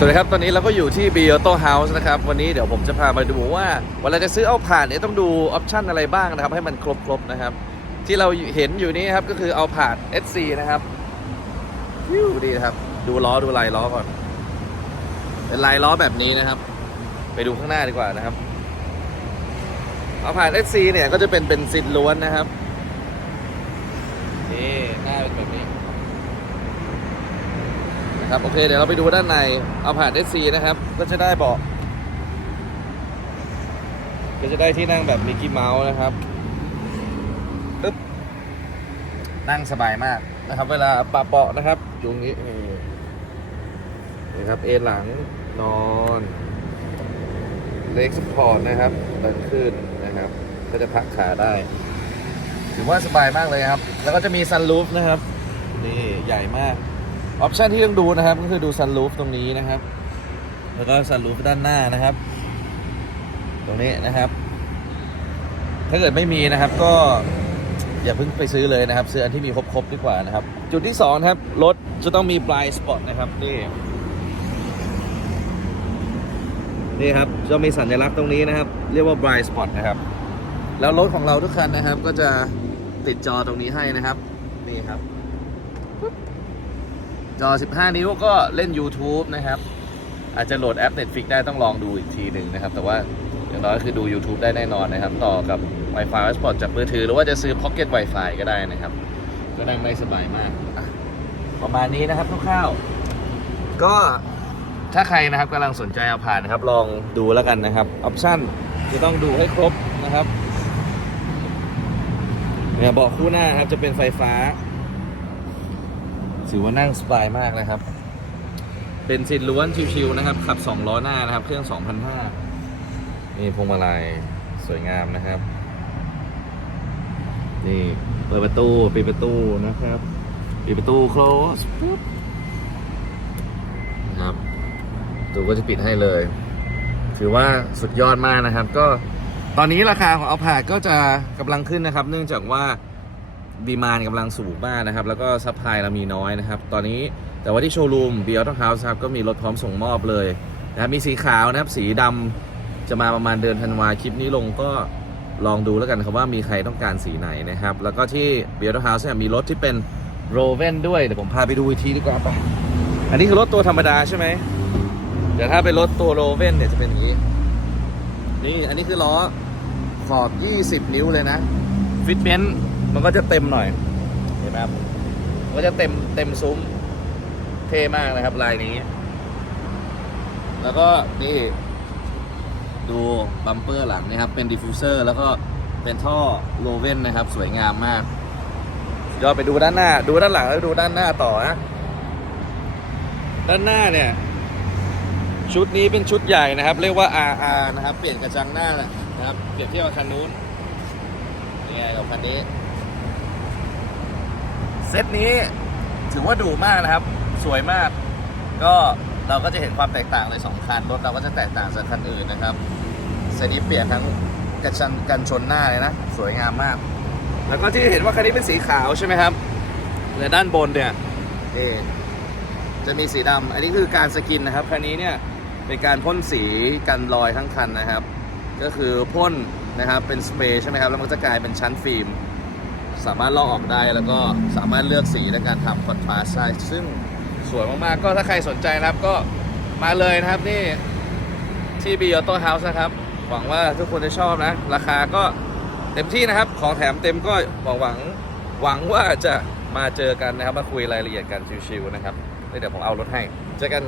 สวัสดีครับ ตอนนี้เราก็อยู่ที่ b i o t o House นะครับ วันนี้เดี๋ยวผมจะพามาดูว่าเวลาจะซื้อเอาผ่านเนี่ยต้องดูออปชันอะไรบ้างนะครับ ให้มันครบๆนะครับ ที่เราเห็นอยู่นี้ครับก็คือเอาผ่าน SC นะครับวิวดีครับ ดูล้อดูลายล้อก่อน เป็นลายล้อแบบนี้นะครับ ไปดูข้างหน้าดีกว่านะครับ เอาผ่าน SC เนี่ยก็จะเป็นเป็นซินล้วนนะครับ นี่หน้าเป็นแบบนี้ ครับโอเคเดี๋ยวเราไปดูด้านในเอาผ่าน SC นะครับ ก็จะได้เบาะก็จะได้ที่นั่งแบบมิกกี้เมาส์นะครับปึ๊บนั่งสบายมากนะครับ เวลาปะเบาะนะครับอยู่งนี้นี่ครับเอหลังนอนเล็กสปอร์ตนะครับเดินขึ้นนะครับ ก็จะพักขาได้ ถือว่าสบายมากเลยครับ แล้วก็จะมีซันรูฟนะครับ นี่ใหญ่มาก ออปชันที่ต้องดูนะครับ ก็คือดูซันรูฟตรงนี้นะครับ แล้วก็ซันรูฟด้านหน้านะครับ ตรงนี้นะครับ ถ้าเกิดไม่มีนะครับก็อย่าเพิ่งไปซื้อเลยนะครับ ซื้ออันที่มีครบๆดีกว่านะครับ จุดที่สองนะครับรถจะต้องมี blind spot นะครับนี่นี่ครับจะมีสัญลักษณ์ตรงนี้นะครับ เรียกว่า blind spot นะครับ แล้วรถของเราทุกคันนะครับ ก็จะติดจอตรงนี้ให้นะครับ นี่ครับ จอ 15 นิ้วก็เล่น YouTube นะครับ อาจจะโหลดแอป Netflix ได้ต้องลองดูอีกทีหนึ่งนะครับ แต่ว่าอย่างน้อยคือดู YouTube ได้แน่นอนนะครับ ต่อกับ Wi-Fi Hotspot จากมือถือ หรือว่าจะซื้อ Pocket Wi-Fi ก็ได้นะครับ ก็นั่งได้สบายมากอะประมาณนี้นะครับคร่าวๆก็ถ้าใครนะครับกำลังสนใจเอาผ่านนะครับ ลองดูแล้วกันนะครับออปชั่นจะต้องดูให้ครบนะครับเนี่ยเบาะคู่หน้าครับจะเป็นไฟฟ้า ถือว่านั่งสบายมากนะครับ เป็นสินล้วนชิวๆนะครับ ขับ 2 ล้อหน้านะครับ เครื่อง 2,500นี่พวงมาลัยสวยงามนะครับ นี่เปิดประตูปิดประตูนะครับปิดประตู close ปุ๊บนะครับตูก็จะปิดให้เลย ถือว่าสุดยอดมากนะครับ ก็ตอนนี้ราคาของเอาผ่าก็จะกำลังขึ้นนะครับ เนื่องจากว่า ดีมานกำลังสูงมากนะครับ แล้วก็ซัพพลายเรามีน้อยนะครับ ตอนนี้แต่ว่าที่โชว์รูมบีออ t เฮาส์ครับก็มีรถพร้อมส่งมอบเลยนะครับมีสีขาวนะครับ สีดำจะมาประมาณเดือนธันวาคลิปนี้ลงก็ลองดูแล้วกันครับว่ามีใครต้องการสีไหนนะครับ แล้วก็ที่บีออ t เฮาส์เนี่ยมีรถที่เป็นโรเวนด้วย เดี๋ยวผมพาไปดูอีกทีดีกว่าไปอันนี้คือรถตัวธรรมดาใช่ไหมเดี๋ยวถ้าเป็นรถตัวโรเวนเนี่ยจะเป็นอย่างนี้ นี่อันนี้คือล้อขอบ 20 นิ้วเลยนะฟิตเมนต์ มันก็จะเต็มหน่อยเห็นไหมครับมันก็จะเต็มเต็มซุ้มเท่มากนะครับลายนี้ แล้วก็นี่ดูบัมเปอร์หลังนะครับ เป็นดิฟฟิวเซอร์แล้วก็เป็นท่อโลเว่นนะครับ สวยงามมากยอดไปดูด้านหน้า ดูด้านหลังแล้วดูด้านหน้าต่อนะด้านหน้าเนี่ย ชุดนี้เป็นชุดใหญ่นะครับ เรียกว่า RR นะครับ เปลี่ยนกระจังหน้านะครับเปรียบเทียบกับคันนู้นนี่ไงกับคันนี้ เซตนี้ถือว่าดูมากนะครับ สวยมาก ก็เราก็จะเห็นความแตกต่างเลยสองคันรถเราก็จะแตกต่างจากคันอื่นนะครับเซตนี้เปลี่ยนทั้งกระชันกันชนหน้าเลยนะ สวยงามมาก แล้วก็ที่เห็นว่าคันนี้เป็นสีขาวใช่ไหมครับและด้านบนเนี่ยจะมีสีดำอันนี้คือการสกินนะครับคันนี้เนี่ยเป็นการพ่นสีกันรอยทั้งคันนะครับ ก็คือพ่นนะครับเป็นสเปรย์ใช่ไหมครับแล้วมันก็จะกลายเป็นชั้นฟิล์ม สามารถลอกออกได้แล้วก็สามารถเลือกสีในการทำคอนทราสต์ได้ซึ่งสวยมากๆ ก็ถ้าใครสนใจนะครับก็มาเลยนะครับนี่ที่ b ี o t o House นะครับ หวังว่าทุกคนจะชอบนะ ราคาก็เต็มที่นะครับ ของแถมเต็มก็หวังหวังว่าจะมาเจอกันนะครับ มาคุยรายละเอียดกันชิวๆนะครับเดี๋ยวผมเอารถให้ เจอกัน